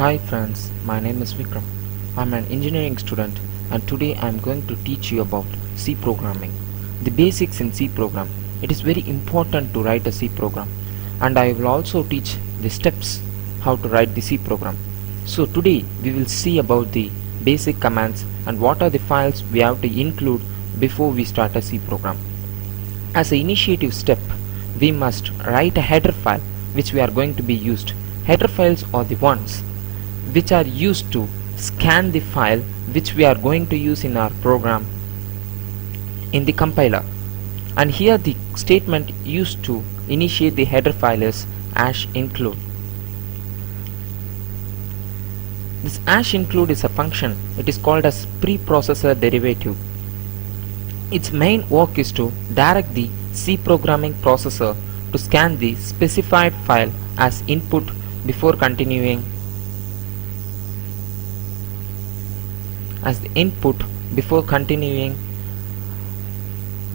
Hi friends, my name is Vikram. I'm an engineering student and today I'm going to teach you about C programming. The basics in C program. It is very important to write a C program and I will also teach the steps how to write the C program. So today we will see about the basic commands and what are the files we have to include before we start a C program. As an initiative step, we must write a header file which we are going to be used. Header files are the ones which are used to scan the file which we are going to use in our program in the compiler. And here the statement used to initiate the header file is #include. This #include is a function. It is called as preprocessor derivative. Its main work is to direct the C programming processor to scan the specified file as input before continuing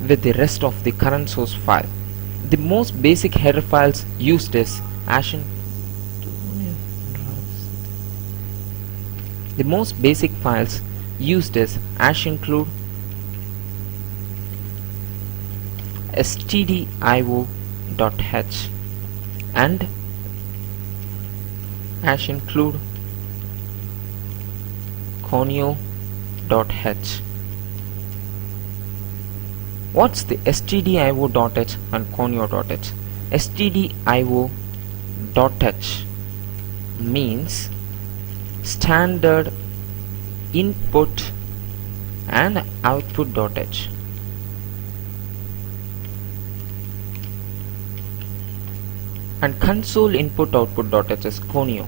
with the rest of the current source file. The most basic header files used is #include, stdio.h and #include conio.h. What's the stdio.h and conio.h? stdio.h means standard input and output.h. and console input output.h is conio.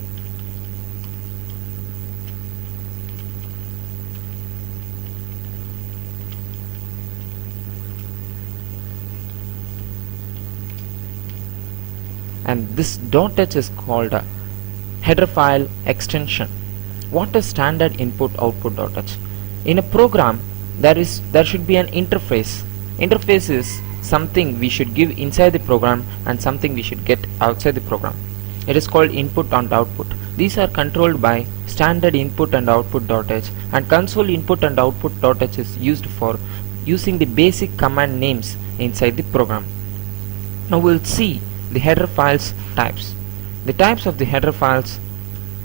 And this .h is called a header file extension. What is standard input output.h? In a program there should be an interface. Interface is something we should give inside the program and something we should get outside the program. It is called input and output. These are controlled by standard input and output.h, and console input and output.h is used for using the basic command names inside the program. Now we'll see the header files types. The types of the header files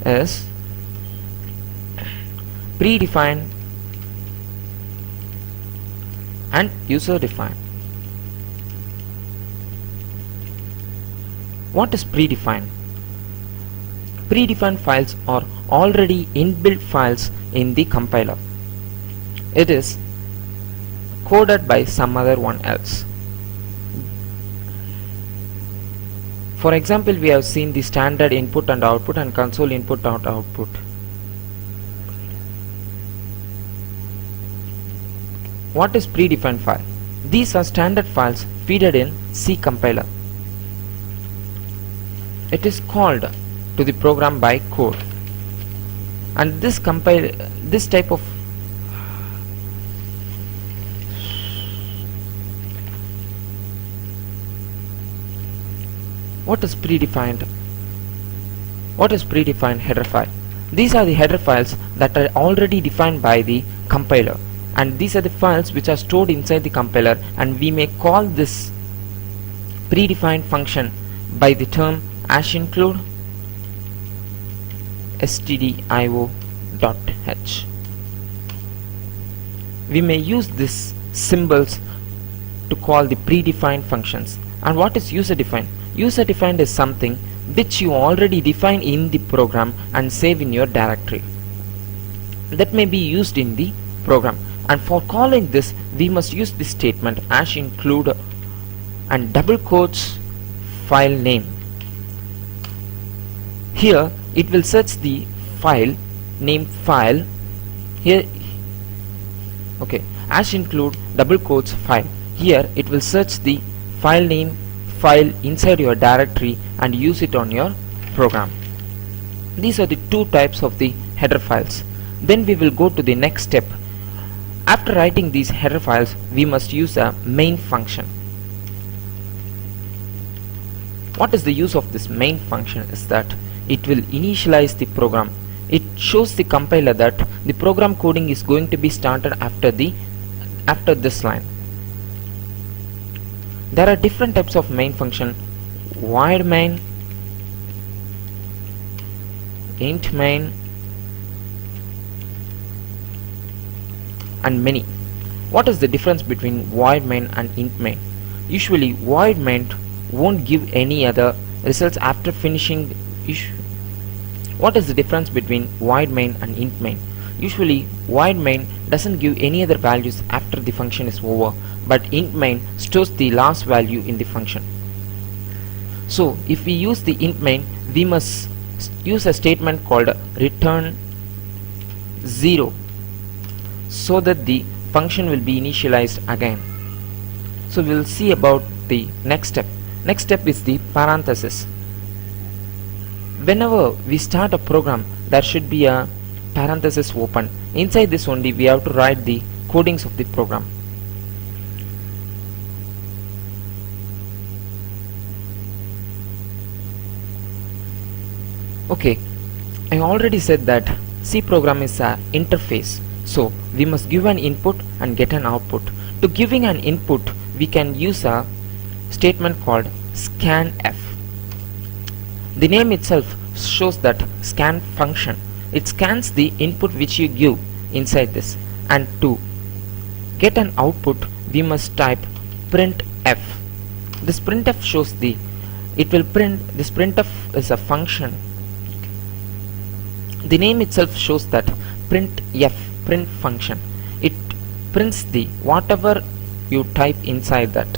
is predefined and user defined. What is predefined? Predefined files are already inbuilt files in the compiler. It is coded by some other one else. For example, we have seen the standard input and output and console input and output. What is predefined file? These are standard files fed in C compiler. It is called to the program by code, and this type of What is predefined header file? These are the header files that are already defined by the compiler, and these are the files which are stored inside the compiler, and we may call this predefined function by the term #include stdio.h. We may use these symbols to call the predefined functions. And what is user defined? User defined is something which you already define in the program and save in your directory. That may be used in the program, and for calling this we must use this statement #include and double quotes file name. Here it will search the file name file. Here #include double quotes file. Here it will search the file name file inside your directory and use it on your program. These are the two types of the header files. Then we will go to the next step. After writing these header files, we must use a main function. What is the use of this main function is that it will initialize the program. it shows the compiler that the program coding is going to be started after this line. There are different types of main function: void main, int main, and many. What is the difference between void main and int main? Usually void main won't give any other results after finishing the What is the difference between void main and int main? Usually void main doesn't give any other values after the function is over, but int main stores the last value in the function. So if we use the int main, we must use a statement called return 0 so that the function will be initialized again. So we will see about the next step. Next step is the parenthesis. Whenever we start a program, there should be a parenthesis open. Inside this only we have to write the codings of the program. Okay, I already said that C program is an interface, so we must give an input and get an output. To giving an input, we can use a statement called scanf. The name itself shows that scan function. It scans the input which you give inside this, and to get an output we must type printf. This printf shows it will print. This printf is a function. The name itself shows that printf, print function. It prints the whatever you type inside that.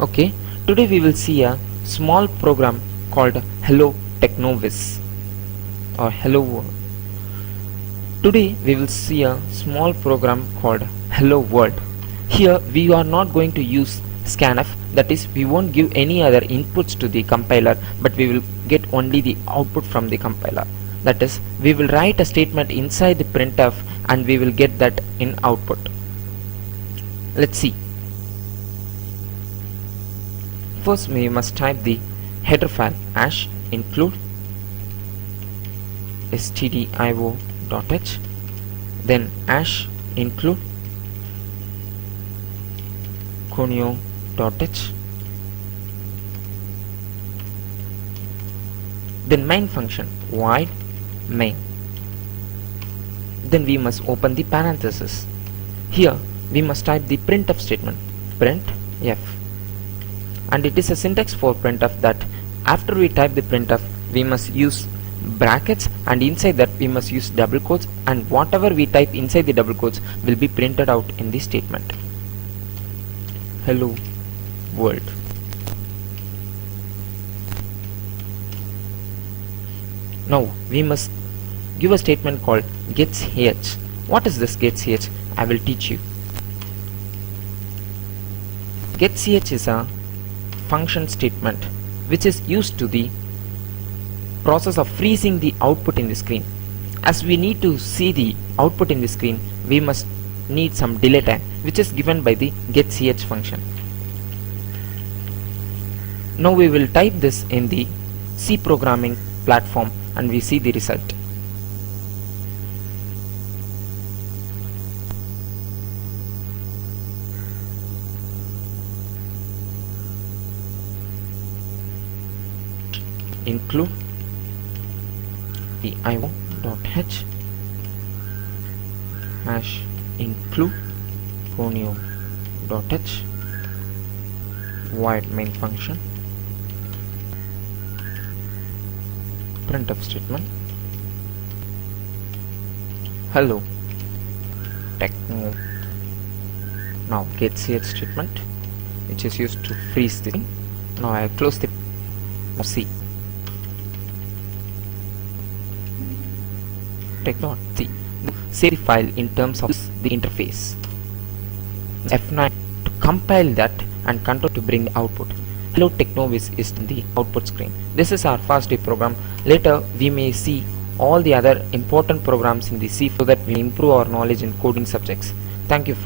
Okay, today we will see a small program called hello technovis or hello world. Today we will see a small program called hello world. Here we are not going to use scanf, that is we won't give any other inputs to the compiler, but we will get only the output from the compiler. That is, we will write a statement inside the printf and we will get that in output. Let's see. First we must type the header file hash include stdio.h, then hash include conio.h, then main function void main. Then we must open the parenthesis. Here we must type the printf statement printf, and it is a syntax for printf that after we type the printf we must use brackets, and inside that we must use double quotes, and whatever we type inside the double quotes will be printed out in the statement. Hello world. Now we must give a statement called gets ch. What is this gets ch? I will teach you. Gets ch is a function statement which is used to the process of freezing the output in the screen. As we need to see the output in the screen, we must need some delay time, which is given by the getch function. Now we will type this in the C programming platform and we see the result. Include the io.h hash include conio.h void main function printf statement hello techno. Now getch statement which is used to freeze the thing. Now I close the C. Tech.c. Save the file in terms of the interface. F9 to compile that and control to bring the output. Hello Technovis is in the output screen. This is our first day program. Later we may see all the other important programs in the C so that we improve our knowledge in coding subjects. Thank you.